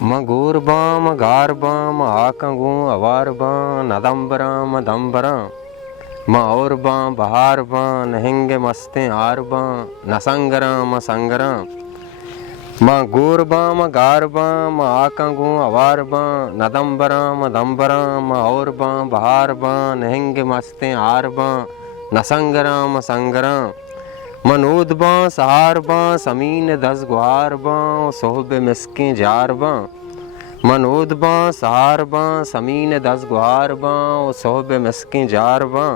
Magurvam garvam akangu avarvam nadambaram dambaram Maurvam baharvam nahinge maste arvam nasangaram sangaram Magurvam garvam akangu avarvam nadambaram dambaram Maurvam baharvam nahinge maste arvam nasangaram sangaram منودباں سہارباں سمین دس گوارباں صحب مسکیں جارباں منودباں سہارباں سمین دس گوارباں صحب مسکیں جارباں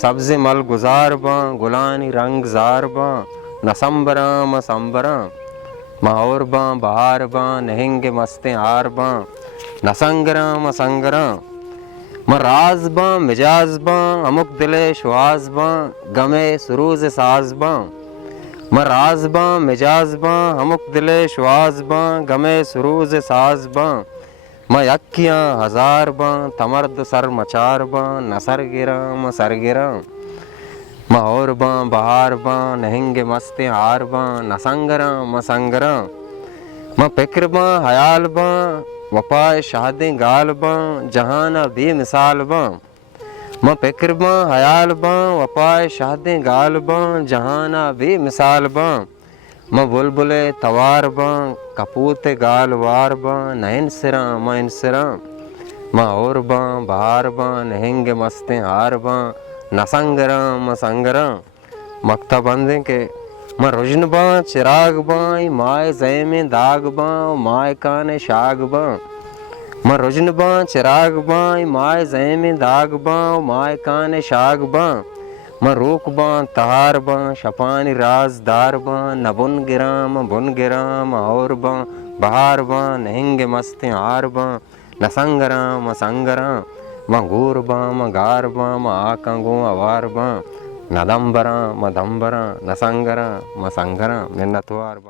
سبز مل گزارباں گلانی رنگ زارباں نسمبراں مسمبراں مہورباں بہارباں نہنگ مستیں آرباں نسنگراں مسنگراں راز باں مجاز باں امک دل شواز باں غمے serves ساز باں راز باں مجاز باں امک دل شواز باں غمے سروز ساز باں یکیاں ہزار باں تمرد سر مچار باں نسر گراں سر گراں مہور باں بہار باں نہنگ مست ہار باں نسنگراں مسنگراں فکر باں حیال باں وفائے شہدیں گال باں جہانا بے مثال باں فکر باں حیال باں وفائے شہدیں گال باں جہانا بے مثال باں بلبل توار باں کپوت گال وار باں نہ انسراں انسراں اور باں بہار باں نہنگ مستیں ہار باں نسنگراں مسنگراں مکتہ بندیں کے رجن باں چراغ باں مائے زیم داغ باں مائے کان شاگ باں رجن باں چراغ باں مائے زیم داغ باں مائے کان شاگ باں روک باں تہار باں شپانی راز دار باں نبن گراں اور باں بہار باں نہنگ مستیں ہار باں نسنگراں مسنگراں گور باں گار باں آکنگوں اوار باں ندمبراں مدمبراں نسنگراں مسنگراں منتوار باں